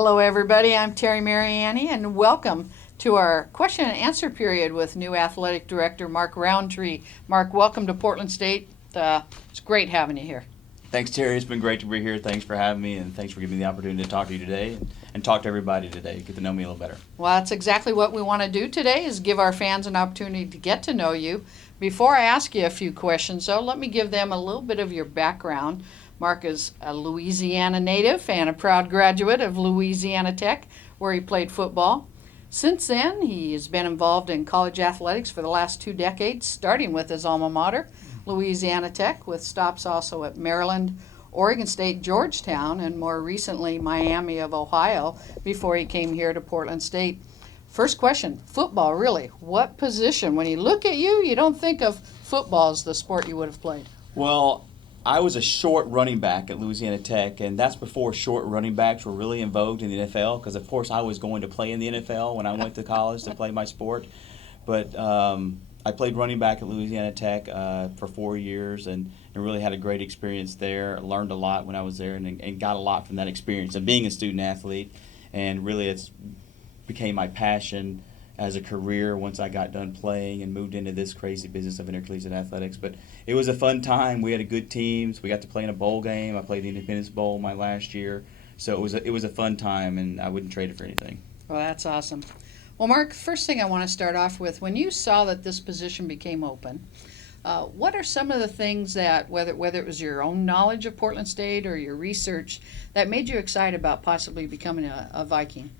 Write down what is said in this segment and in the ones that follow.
Hello, everybody. I'm Teri Mariani, and welcome to our question and answer period with new athletic director Mark Rountree. Mark, welcome to Portland State. It's great having you here. Thanks, Terry. It's been great to be here. Thanks for having me, and thanks for giving me the opportunity to talk to you today and talk to everybody today, get to know me a little better. Well, that's exactly what we want to do today, is give our fans an opportunity to get to know you. Before I ask you a few questions, though, let me give them a little bit of your background. Mark is a Louisiana native and a proud graduate of Louisiana Tech, where he played football. Since then, he has been involved in college athletics for the last 2 decades, starting with his alma mater, Louisiana Tech, with stops also at Maryland, Oregon State, Georgetown, and more recently Miami of Ohio before he came here to Portland State. First question, football, really. What position? When you look at you, you don't think of football as the sport you would have played. Well, I was a short running back at Louisiana Tech, and that's before short running backs were really in vogue in the NFL, because, of course, I was going to play in the NFL when I went to college to play my sport. But I played running back at Louisiana Tech for 4 years and really had a great experience there. Learned a lot when I was there and got a lot from that experience of being a student athlete. And really it's became my passion as a career once I got done playing and moved into this crazy business of intercollegiate athletics. But it was a fun time. We had a good teams. We got to play in a bowl game. I played the Independence Bowl my last year. So it was a fun time, and I wouldn't trade it for anything. Well, that's awesome. Well, Mark, first thing I want to start off with, when you saw that this position became open, what are some of the things that, whether it was your own knowledge of Portland State or your research, that made you excited about possibly becoming a Viking?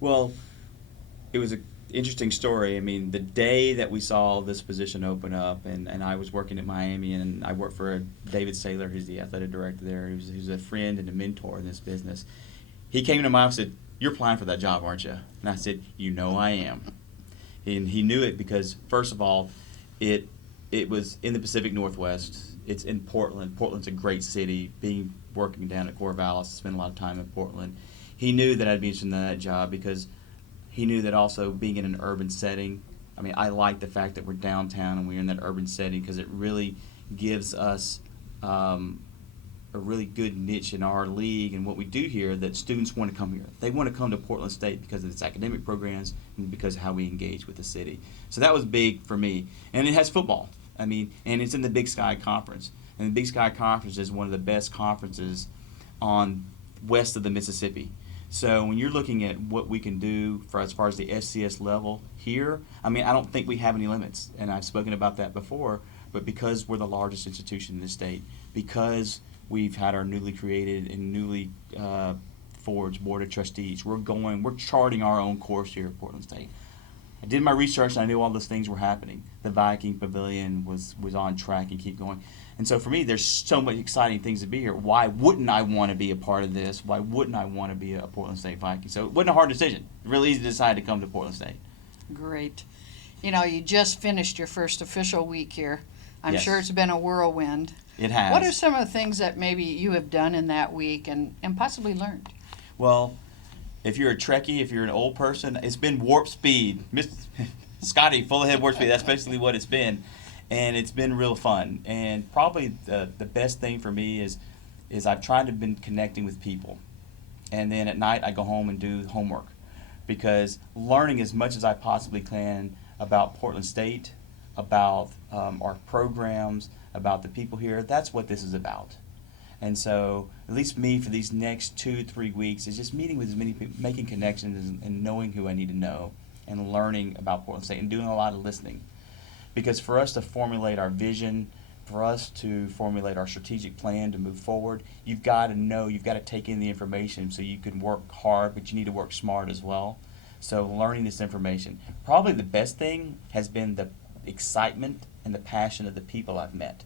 Well, it was an interesting story. I mean, the day that we saw this position open up, and I was working at Miami, and I worked for David Saylor, who's the athletic director there. He was a friend and a mentor in this business. He came to my office and said, "You're applying for that job, aren't you?" And I said, "You know I am." And he knew it because, first of all, it was in the Pacific Northwest. It's in Portland. Portland's a great city. Working down at Corvallis, spent a lot of time in Portland. He knew that I'd be interested in that job because he knew that also being in an urban setting, I mean, I like the fact that we're downtown and we're in that urban setting because it really gives us a really good niche in our league and what we do here, that students want to come here. They want to come to Portland State because of its academic programs and because of how we engage with the city. So that was big for me. And it has football. I mean, and it's in the Big Sky Conference. And the Big Sky Conference is one of the best conferences on west of the Mississippi. So when you're looking at what we can do as far as the FCS level here, I mean, I don't think we have any limits. And I've spoken about that before, but because we're the largest institution in the state, because we've had our newly created and newly forged board of trustees, we're charting our own course here at Portland State. I did my research and I knew all those things were happening. The Viking Pavilion was on track and keep going. And so for me, there's so many exciting things to be here. Why wouldn't I want to be a part of this? Why wouldn't I want to be a Portland State Viking? So it wasn't a hard decision. Really easy to decide to come to Portland State. Great. You know, you just finished your first official week here. I'm Yes. sure it's been a whirlwind. It has. What are some of the things that maybe you have done in that week and possibly learned? Well, if you're a Trekkie, if you're an old person, it's been warp speed. Scotty, full ahead warp speed. That's basically what it's been. And it's been real fun. And probably the best thing for me is I've tried to been connecting with people. And then at night I go home and do homework. Because learning as much as I possibly can about Portland State, about our programs, about the people here, that's what this is about. And so, at least me, for these next 2-3 weeks, is just meeting with as many people, making connections and knowing who I need to know, and learning about Portland State and doing a lot of listening. Because for us to formulate our vision, for us to formulate our strategic plan to move forward, you've got to know, you've got to take in the information so you can work hard, but you need to work smart as well. So learning this information. Probably the best thing has been the excitement and the passion of the people I've met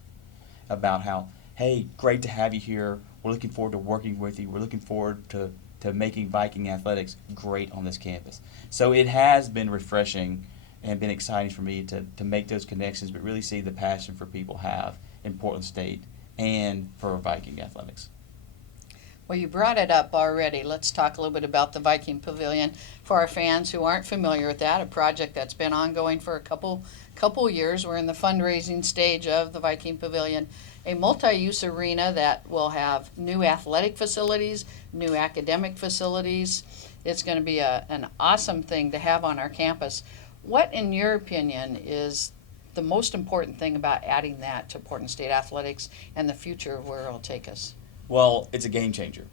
about how, hey, great to have you here. We're looking forward to working with you. We're looking forward to making Viking athletics great on this campus. So it has been refreshing and been exciting for me to make those connections, but really see the passion for people have in Portland State and for Viking athletics. Well, you brought it up already. Let's talk a little bit about the Viking Pavilion for our fans who aren't familiar with that. A project that's been ongoing for a couple years. We're in the fundraising stage of the Viking Pavilion, a multi-use arena that will have new athletic facilities, new academic facilities. It's going to be an awesome thing to have on our campus. What, in your opinion, is the most important thing about adding that to Portland State Athletics and the future of where it'll take us? Well, it's a game changer.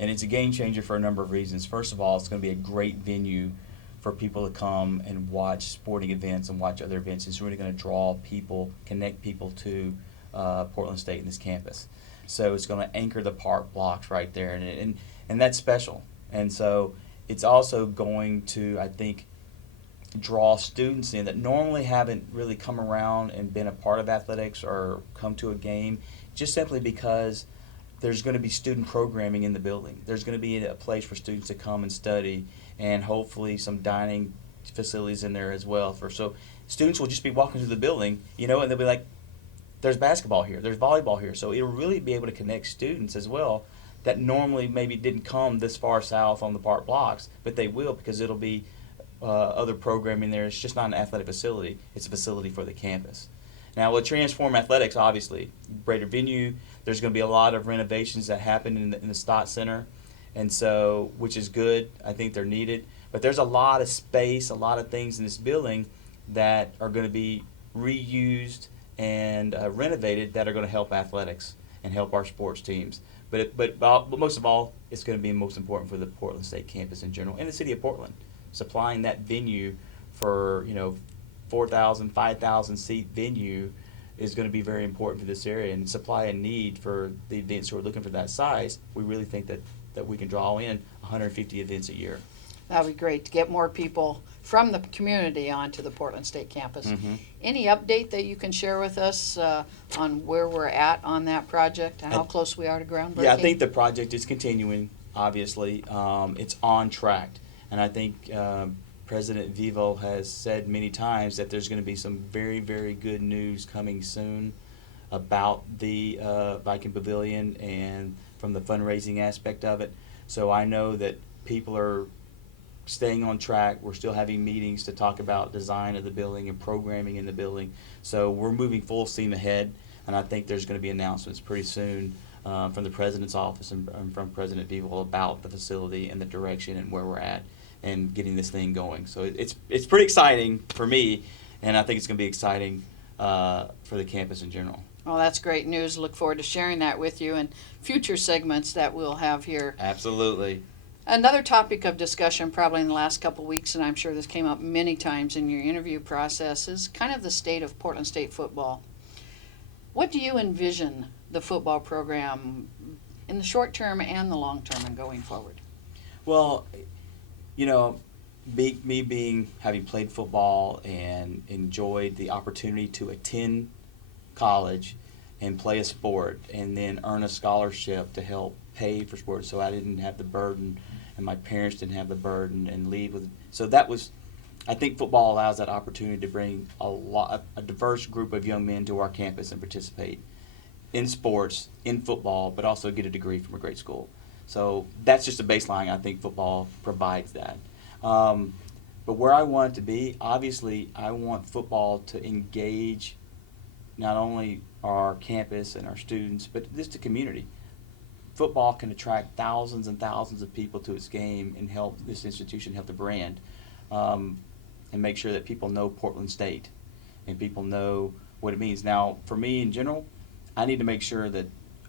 And it's a game changer for a number of reasons. First of all, it's going to be a great venue for people to come and watch sporting events and watch other events. It's really going to draw people, connect people to Portland State and this campus. So it's going to anchor the park blocks right there, and that's special. And so it's also going to, I think, draw students in that normally haven't really come around and been a part of athletics or come to a game, just simply because there's going to be student programming in the building. There's going to be a place for students to come and study, and hopefully some dining facilities in there as well. So students will just be walking through the building, and they'll be like, there's basketball here, there's volleyball here. So it'll really be able to connect students as well that normally maybe didn't come this far south on the park blocks, but they will, because it'll be other programming there. It's just not an athletic facility, it's a facility for the campus. Now, we'll transform athletics, obviously. Greater venue. There's going to be a lot of renovations that happen in the Stott Center, and so, which is good. I think they're needed. But there's a lot of space, a lot of things in this building that are going to be reused and renovated that are going to help athletics and help our sports teams. But most of all, it's going to be most important for the Portland State campus in general and the city of Portland. Supplying that venue for 4,000, 5,000 seat venue is going to be very important for this area, and supply and need for the events who are looking for that size. We really think that we can draw in 150 events a year. That would be great to get more people from the community onto the Portland State campus. Mm-hmm. Any update that you can share with us on where we're at on that project and how close we are to groundbreaking? Yeah, I think the project is continuing, obviously. It's on track, and I think President Vivo has said many times that there's going to be some very, very good news coming soon about the Viking Pavilion and from the fundraising aspect of it. So I know that people are staying on track. We're still having meetings to talk about design of the building and programming in the building. So we're moving full steam ahead, and I think there's going to be announcements pretty soon from the President's office and from President Vivo about the facility and the direction and where we're at and getting this thing going. So it's pretty exciting for me, and I think it's going to be exciting for the campus in general. Well, that's great news. Look forward to sharing that with you in future segments that we'll have here. Absolutely. Another topic of discussion probably in the last couple of weeks, and I'm sure this came up many times in your interview process, is kind of the state of Portland State football. What do you envision the football program in the short term and the long term and going forward? Well, having played football and enjoyed the opportunity to attend college and play a sport and then earn a scholarship to help pay for sports, so I didn't have the burden and my parents didn't have the burden and leave with. So I think football allows that opportunity to bring a diverse group of young men to our campus and participate in sports, in football, but also get a degree from a great school. So that's just a baseline. I think football provides that. But where I want it to be, obviously, I want football to engage not only our campus and our students, but just the community. Football can attract thousands and thousands of people to its game and help this institution, help the brand, and make sure that people know Portland State and people know what it means. Now, for me in general, I need to make sure that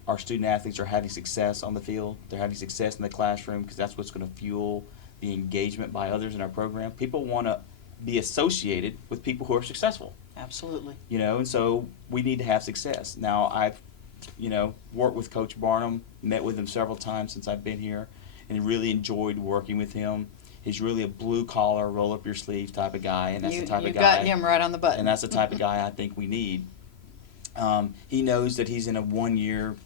our student athletes are having success on the field, they're having success in the classroom, because that's what's going to fuel the engagement by others in our program. People want to be associated with people who are successful. Absolutely. And so we need to have success. Now, I've worked with Coach Barnum, met with him several times since I've been here, and really enjoyed working with him. He's really a blue-collar, roll-up-your-sleeves type of guy, and that's the type of guy. You got him right on the button. And that's the type of guy I think we need. He knows that he's in a one-year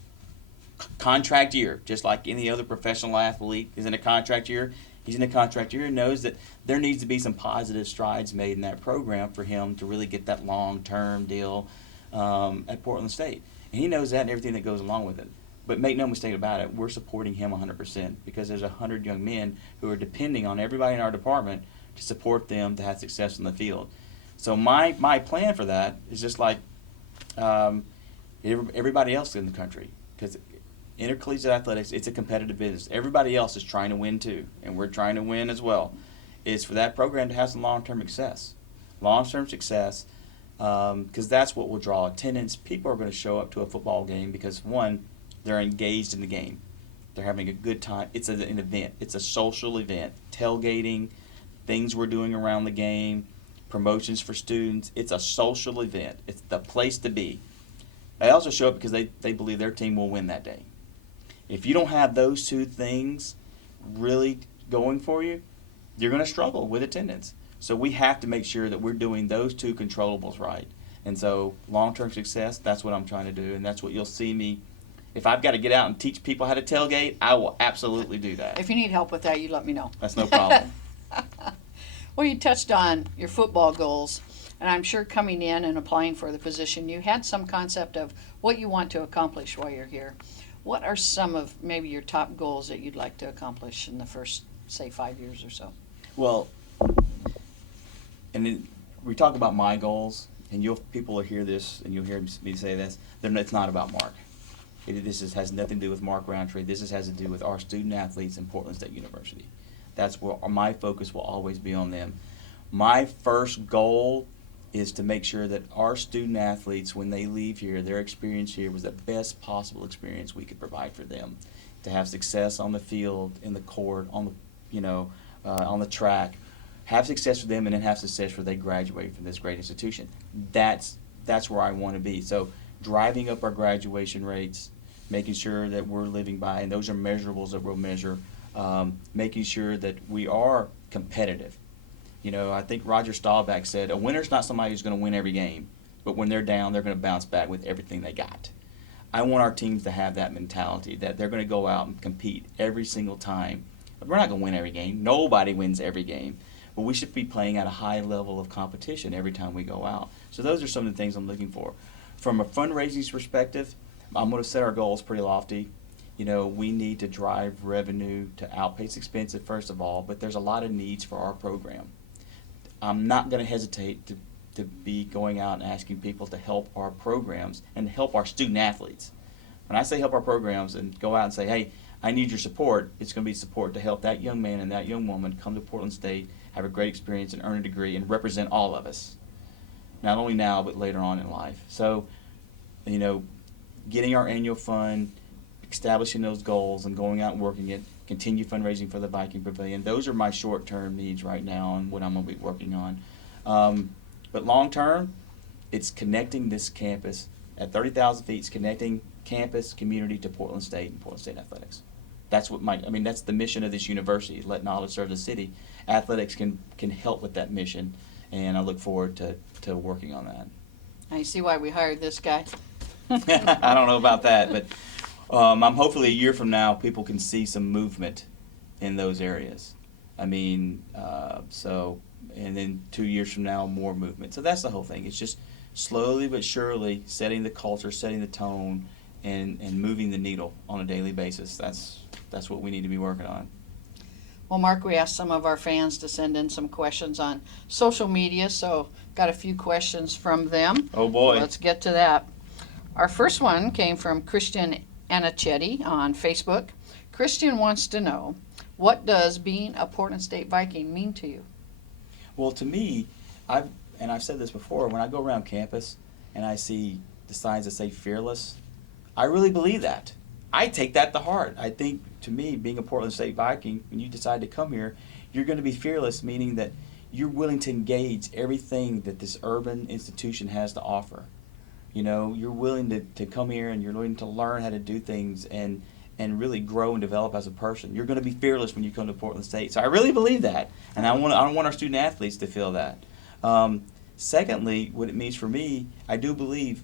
contract year, just like any other professional athlete is in a contract year. He's in a contract year and knows that there needs to be some positive strides made in that program for him to really get that long-term deal at Portland State. And he knows that and everything that goes along with it. But make no mistake about it, we're supporting him 100% because there's 100 young men who are depending on everybody in our department to support them to have success in the field. So my plan for that is just like everybody else in the country, because intercollegiate athletics, it's a competitive business. Everybody else is trying to win too, and we're trying to win as well. It's for that program to have some long-term success. Long-term success, because that's what will draw attendance. People are going to show up to a football game because, one, they're engaged in the game. They're having a good time. It's an event. It's a social event. Tailgating, things we're doing around the game, promotions for students. It's a social event. It's the place to be. They also show up because they believe their team will win that day. If you don't have those two things really going for you, you're going to struggle with attendance. So we have to make sure that we're doing those two controllables right. And so long-term success, that's what I'm trying to do, and that's what you'll see me. If I've got to get out and teach people how to tailgate, I will absolutely do that. If you need help with that, you let me know. That's no problem. Well, you touched on your football goals, and I'm sure coming in and applying for the position, you had some concept of what you want to accomplish while you're here. What are some of maybe your top goals that you'd like to accomplish in the first, say, 5 years or so? Well, and then we talk about my goals, and people will hear this, and you'll hear me say this. It's not about Mark. This has nothing to do with Mark Rountree. This has to do with our student athletes in Portland State University. That's where my focus will always be on them. My first goal is to make sure that our student athletes, when they leave here, their experience here was the best possible experience we could provide for them. To have success on the field, in the court, on the track, have success for them, and then have success where they graduate from this great institution. That's where I want to be. So driving up our graduation rates, making sure that we're living by, and those are measurables that we'll measure, making sure that we are competitive. I think Roger Staubach said, a winner's not somebody who's going to win every game, but when they're down, they're going to bounce back with everything they got. I want our teams to have that mentality, that they're going to go out and compete every single time. But we're not going to win every game. Nobody wins every game. But we should be playing at a high level of competition every time we go out. So those are some of the things I'm looking for. From a fundraising perspective, I'm going to set our goals pretty lofty. We need to drive revenue to outpace expenses, first of all, but there's a lot of needs for our program. I'm not going to hesitate to be going out and asking people to help our programs and help our student athletes. When I say help our programs and go out and say, hey, I need your support, it's going to be support to help that young man and that young woman come to Portland State, have a great experience, and earn a degree and represent all of us. Not only now, but later on in life. So, getting our annual fund, establishing those goals, and going out and working it, continue fundraising for the Viking Pavilion. Those are my short-term needs right now and what I'm going to be working on. But long-term, it's connecting this campus at 30,000 feet. It's connecting campus, community to Portland State and Portland State athletics. That's what that's the mission of this university, is let knowledge serve the city. Athletics can help with that mission, and I look forward to working on that. I see why we hired this guy. I don't know about that, but I'm hopefully a year from now people can see some movement in those areas. And then 2 years from now, more movement. So that's the whole thing. It's just slowly but surely setting the culture, setting the tone, and moving the needle on a daily basis. That's what we need to be working on. Well, Mark, we asked some of our fans to send in some questions on social media, so got a few questions from them. Oh, boy. Let's get to that. Our first one came from Christian Anichetti on Facebook. Christian wants to know, what does being a Portland State Viking mean to you? Well, to me, I've said this before, when I go around campus and I see the signs that say fearless, I really believe that. I take that to heart. I think, to me, being a Portland State Viking, when you decide to come here, you're going to be fearless, meaning that you're willing to engage everything that this urban institution has to offer. You're willing to come here and you're willing to learn how to do things and really grow and develop as a person. You're going to be fearless when you come to Portland State. So I really believe that, and I want our student athletes to feel that. Secondly, what it means for me, I do believe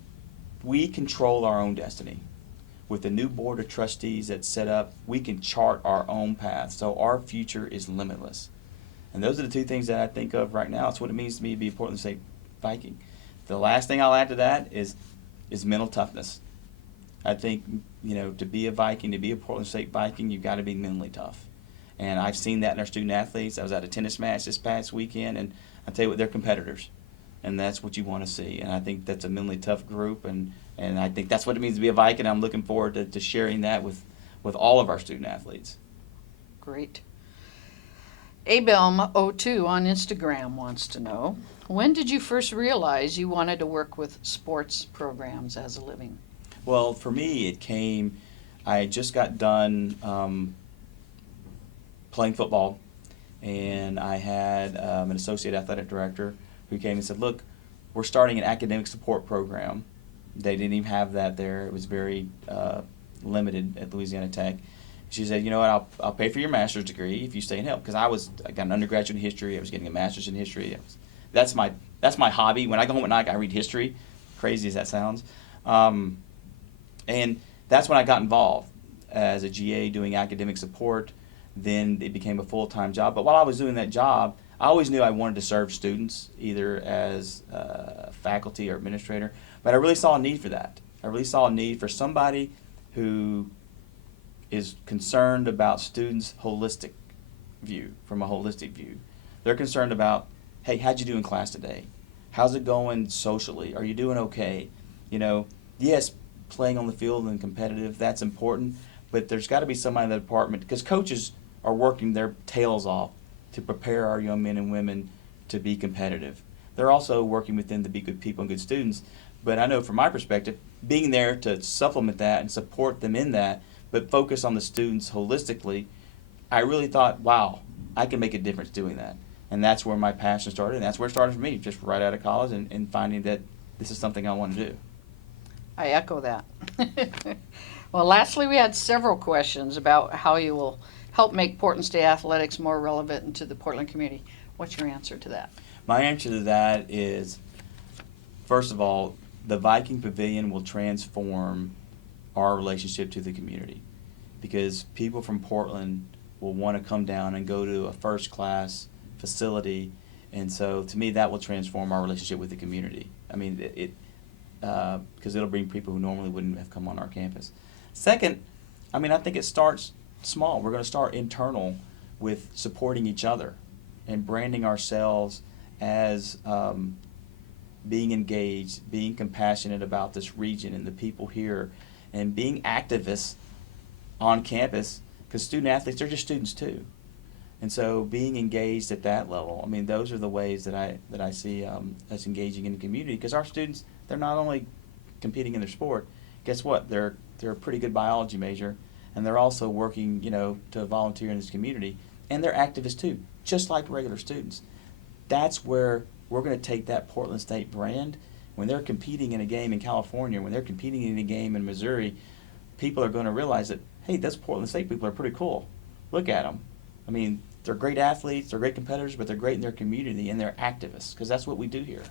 we control our own destiny. With the new board of trustees that's set up, we can chart our own path. So our future is limitless. And those are the two things that I think of right now. It's what it means to me to be a Portland State Viking. The last thing I'll add to that is mental toughness. I think, to be a Viking, to be a Portland State Viking, you've got to be mentally tough. And I've seen that in our student athletes. I was at a tennis match this past weekend, and I tell you what, they're competitors. And that's what you want to see. And I think that's a mentally tough group, and I think that's what it means to be a Viking. I'm looking forward to sharing that with all of our student athletes. Great. Abelm02 on Instagram wants to know, when did you first realize you wanted to work with sports programs as a living? Well, for me, it came, I just got done playing football, and I had an associate athletic director who came and said, look, we're starting an academic support program. They didn't even have that there. It was very limited at Louisiana Tech. She said, you know what, I'll pay for your master's degree if you stay and help. Because I got an undergraduate in history. I was getting a master's in history. That's my hobby. When I go home at night, I read history, crazy as that sounds. And that's when I got involved as a GA doing academic support. Then it became a full-time job. But while I was doing that job, I always knew I wanted to serve students, either as faculty or administrator. But I really saw a need for that. I really saw a need for somebody who is concerned about students' holistic view, from a holistic view. They're concerned about, hey, how'd you do in class today? How's it going socially? Are you doing okay? Yes, playing on the field and competitive, that's important, but there's got to be somebody in the department, because coaches are working their tails off to prepare our young men and women to be competitive. They're also working with them to be good people and good students, but I know from my perspective, being there to supplement that and support them in that, but focus on the students holistically, I really thought, wow, I can make a difference doing that. And that's where my passion started, and that's where it started for me, just right out of college and finding that this is something I want to do. I echo that. Well, lastly, we had several questions about how you will help make Portland State athletics more relevant to the Portland community. What's your answer to that? My answer to that is, first of all, the Viking Pavilion will transform our relationship to the community, because people from Portland will want to come down and go to a first-class facility, and so to me that will transform our relationship with the community. I mean, because it'll bring people who normally wouldn't have come on our campus. Second, I think it starts small. We're going to start internal with supporting each other and branding ourselves as being engaged, being compassionate about this region and the people here, and being activists on campus, because student athletes, they're just students too. And so being engaged at that level, those are the ways that I see us engaging in the community, because our students, they're not only competing in their sport, guess what? They're a pretty good biology major, and they're also working, to volunteer in this community, and they're activists too, just like regular students. That's where we're going to take that Portland State brand. When they're competing in a game in California, when they're competing in a game in Missouri, people are going to realize that, hey, those Portland State people are pretty cool. Look at them. They're great athletes, they're great competitors, but they're great in their community, and they're activists, because that's what we do here.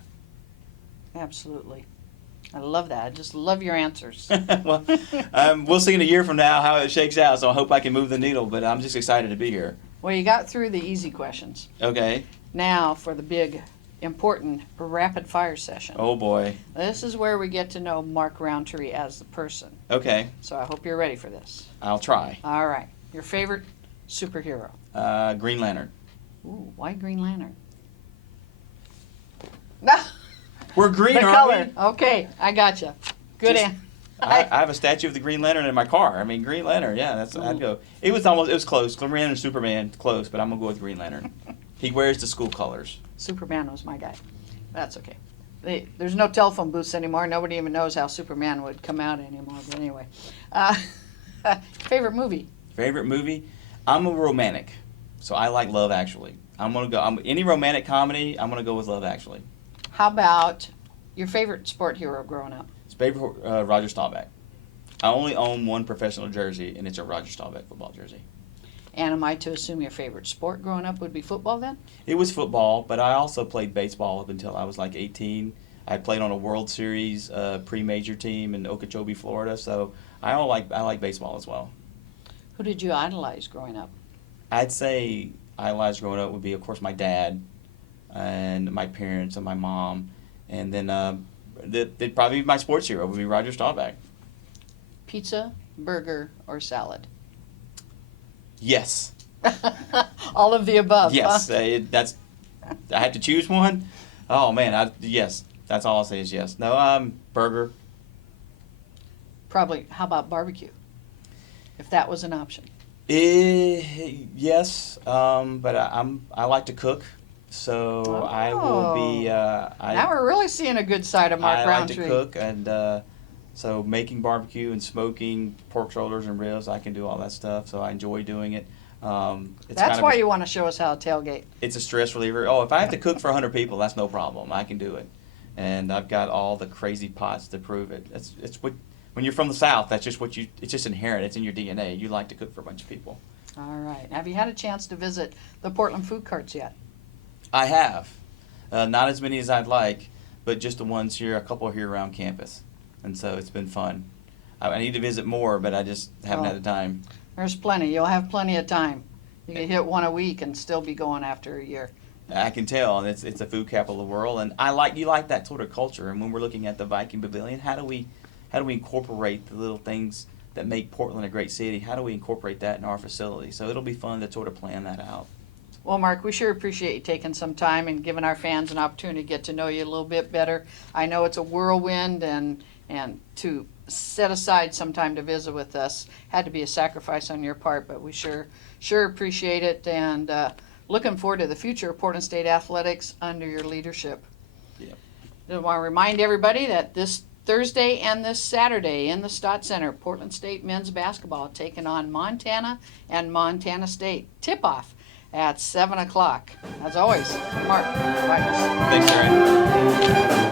Absolutely. I love that. I just love your answers. Well, we'll see in a year from now how it shakes out, so I hope I can move the needle, but I'm just excited to be here. Well, you got through the easy questions. Okay. Now for the big, important rapid fire session. Oh boy. This is where we get to know Mark Rountree as the person. Okay. So I hope you're ready for this. I'll try. All right. Your favorite superhero? Green Lantern. Ooh, why Green Lantern? No. We're green, The aren't color. we? Okay, I gotcha. Good Just- answer. I have a statue of the Green Lantern in my car. Green Lantern, yeah, I'd go. It was close. Green Lantern and Superman, close, but I'm going to go with Green Lantern. He wears the school colors. Superman was my guy. That's okay. There's no telephone booths anymore. Nobody even knows how Superman would come out anymore. But anyway, favorite movie? Favorite movie? I'm a romantic, so I like Love Actually. Any romantic comedy, I'm going to go with Love Actually. How about your favorite sport hero growing up? Favorite, Roger Staubach. I only own one professional jersey, and it's a Roger Staubach football jersey. And am I to assume your favorite sport growing up would be football then? It was football, but I also played baseball up until I was like 18. I played on a World Series pre-major team in Okeechobee, Florida, so I like baseball as well. Who did you idolize growing up? I'd say idolized growing up would be, of course, my dad and my parents and my mom, and then they'd probably be my sports hero would be Roger Staubach. Pizza, burger, or salad? Yes. All of the above. Yes. Huh? That's. I have to choose one. Oh man. Yes. That's all I'll say is yes. No. Burger. Probably. How about barbecue? If that was an option. Yes. But I like to cook, so I will be. Now we're really seeing a good side of Mark I Rountree. like to cook, and so making barbecue and smoking pork shoulders and ribs, I can do all that stuff. So I enjoy doing it. It's That's kind why of you want to show us how to tailgate. it's a stress reliever. Oh, if I have to cook for 100 people, that's no problem. I can do it, and I've got all the crazy pots to prove it. It's what when you're from the South, that's just what you. It's just inherent. It's in your DNA. You like to cook for a bunch of people. All right. Have you had a chance to visit the Portland food carts yet? I have, not as many as I'd like, but just the ones here, a couple here around campus, and so it's been fun. I need to visit more, but I just haven't had the time. There's plenty. You'll have plenty of time. You can hit one a week and still be going after a year. I can tell, and it's a food capital of the world, and you like that sort of culture. And when we're looking at the Viking Pavilion, how do we incorporate the little things that make Portland a great city? How do we incorporate that in our facility? So it'll be fun to sort of plan that out. Well, Mark, we sure appreciate you taking some time and giving our fans an opportunity to get to know you a little bit better. I know it's a whirlwind, and to set aside some time to visit with us had to be a sacrifice on your part, but we sure appreciate it, and looking forward to the future of Portland State Athletics under your leadership. Yep. I want to remind everybody that this Thursday and this Saturday in the Stott Center, Portland State men's basketball taking on Montana and Montana State. Tip-off at 7 o'clock. As always, Mark, bye. Thanks, Terry.